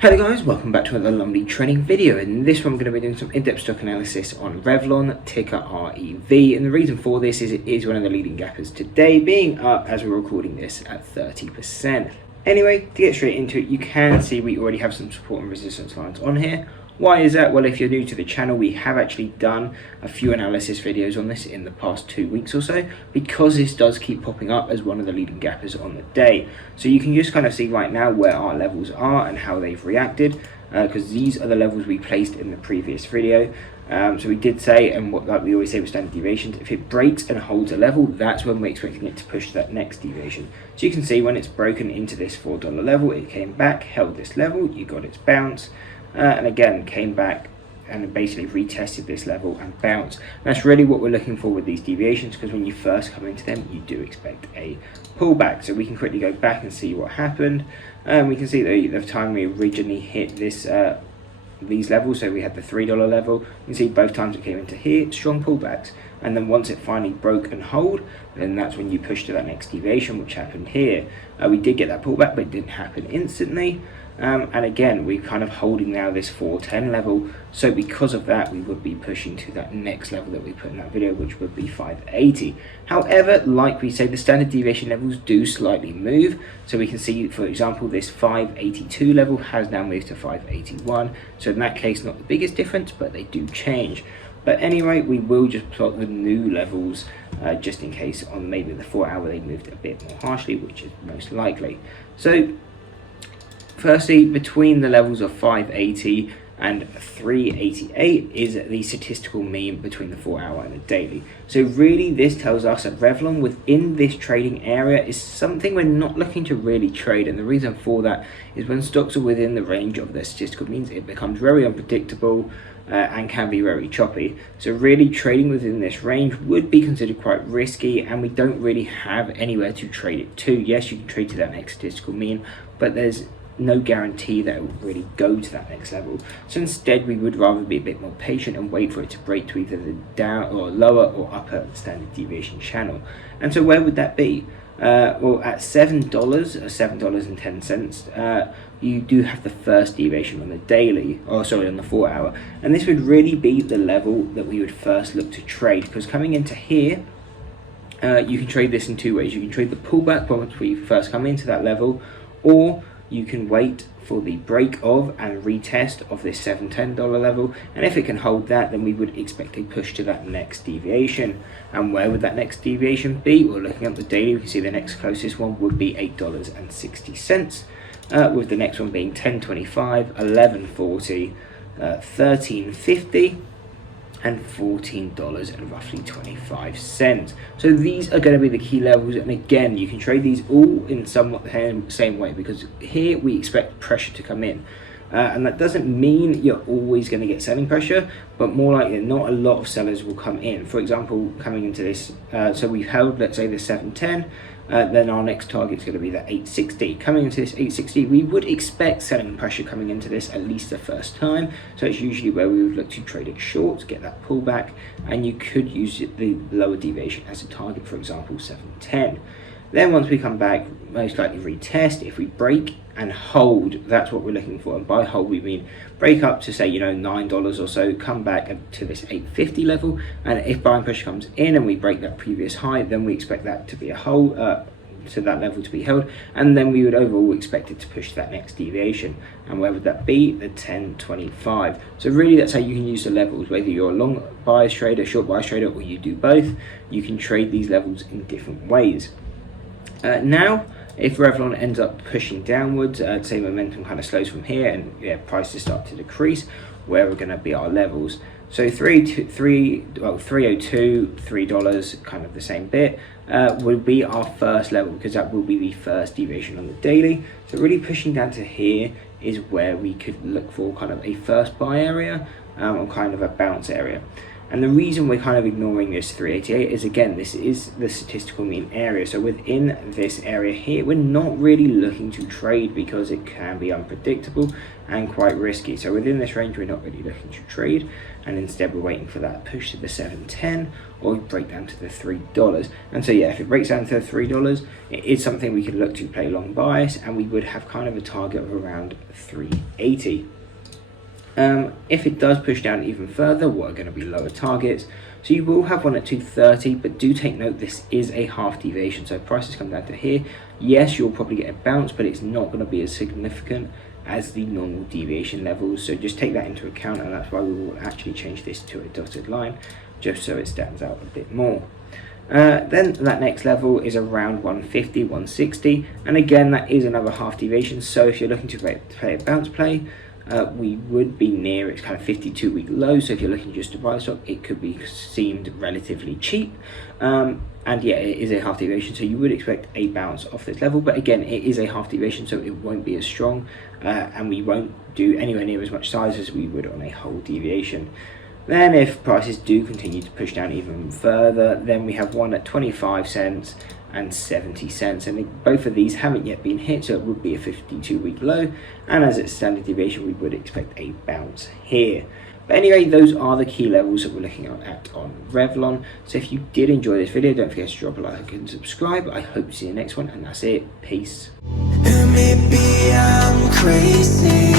Hello guys, welcome back to another lovely trading video. In this one I'm going to be doing some in-depth stock analysis on Revlon, ticker REV, and the reason for this is it is one of the leading gappers today, being up as we're recording this at 30%. Anyway, to get straight into it, you can see we already have some support and resistance lines on here. Why is that? Well, if you're new to the channel, we have actually done a few analysis videos on this in the past 2 weeks or so, because this does keep popping up as one of the leading gappers on the day. So you can just kind of see right now where our levels are and how they've reacted, because these are the levels we placed in the previous video. So we did say, and like we always say with standard deviations, if it breaks and holds a level, that's when we're expecting it to push to that next deviation. So you can see when it's broken into this $4 level, it came back, held this level, you got its bounce, and again came back and basically retested this level and bounced. That's really what we're looking for with these deviations, because when you first come into them you do expect a pullback. So we can quickly go back and see what happened, and we can see the time we originally hit this these levels. So we had the $3 level, you can see both times it came into here, strong pullbacks, and then once it finally broke and hold, then that's when you push to that next deviation, which happened here. We did get that pullback, but it didn't happen instantly. And again, we're kind of holding now this 410 level, so because of that we would be pushing to that next level that we put in that video, which would be 580. However, like we say, the standard deviation levels do slightly move, so we can see, for example, this 582 level has now moved to 581, so in that case not the biggest difference, but they do change. But anyway, we will just plot the new levels just in case on maybe the 4 hour they moved a bit more harshly, which is most likely. So firstly, between the levels of 580 and 388 is the statistical mean between the 4 hour and the daily. So really this tells us that Revlon within this trading area is something we're not looking to really trade, and the reason for that is when stocks are within the range of their statistical means, it becomes very unpredictable and can be very choppy. So really trading within this range would be considered quite risky, and we don't really have anywhere to trade it to. Yes, you can trade to that next statistical mean, but there's no guarantee that it will really go to that next level. So instead we would rather be a bit more patient and wait for it to break to either the down or lower or upper standard deviation channel. And so where would that be? Well, at $7 or $7.10, you do have the first deviation on the daily, or sorry, on the 4 hour, and this would really be the level that we would first look to trade, because coming into here you can trade this in two ways. You can trade the pullback once we first come into that level, or you can wait for the break of and retest of this $710 level, and if it can hold that, then we would expect a push to that next deviation. And where would that next deviation be? Well, looking at the daily, we can see the next closest one would be $8.60, with the next one being $10.25, $11.40, $13.50, and $14 and roughly 25 cents. So these are going to be the key levels, and again you can trade these all in somewhat the same way, because here we expect pressure to come in, and that doesn't mean you're always going to get selling pressure, but more likely not a lot of sellers will come in. For example, coming into this, so we've held, let's say, the 710, then our next target is going to be the 860. Coming into this 860, we would expect selling pressure coming into this at least the first time, so it's usually where we would look to trade it short, get that pullback, and you could use the lower deviation as a target, for example 710. Then once we come back, most likely retest. If we break and hold, that's what we're looking for, and by hold we mean break up to, say, you know, $9 or so, come back to this 850 level, and if buying pressure comes in and we break that previous high, then we expect that to be a hold, to that level to be held, and then we would overall expect it to push to that next deviation. And where would that be? The 10.25. So really that's how you can use the levels, whether you're a long bias trader, short bias trader, or you do both. You can trade these levels in different ways. Now, if Revlon ends up pushing downwards, say momentum kind of slows from here, and prices start to decrease, where are going to be our levels? So 302, $3, kind of the same bit, will be our first level, because that will be the first deviation on the daily. So really pushing down to here is where we could look for kind of a first buy area, or kind of a bounce area. And the reason we're kind of ignoring this 388 is, again, this is the statistical mean area. So within this area here, we're not really looking to trade because it can be unpredictable and quite risky. So within this range, we're not really looking to trade, and instead we're waiting for that push to the 710 or break down to the $3. And so yeah, if it breaks down to the $3, it is something we could look to play long bias, and we would have kind of a target of around 380. If it does push down even further, what are going to be lower targets? So you will have one at 230, but do take note this is a half deviation. So if prices come down to here, yes, you'll probably get a bounce, but it's not going to be as significant as the normal deviation levels. So just take that into account, and that's why we will actually change this to a dotted line, just so it stands out a bit more. Then that next level is around 150, 160, and again that is another half deviation. So if you're looking to play a bounce play, we would be near its kind of 52-week low. So if you're looking just to buy the stock, it could be seemed relatively cheap. And yeah, it is a half deviation, so you would expect a bounce off this level, but again, it is a half deviation, so it won't be as strong, and we won't do anywhere near as much size as we would on a whole deviation. Then if prices do continue to push down even further, then we have one at 25 cents and 70 cents, and both of these haven't yet been hit, so it would be a 52-week low, and as it's standard deviation, we would expect a bounce here. But anyway, those are the key levels that we're looking at on Revlon. So if you did enjoy this video, don't forget to drop a like and subscribe. I hope to see you in the next one, and that's it. Peace. Maybe I'm crazy.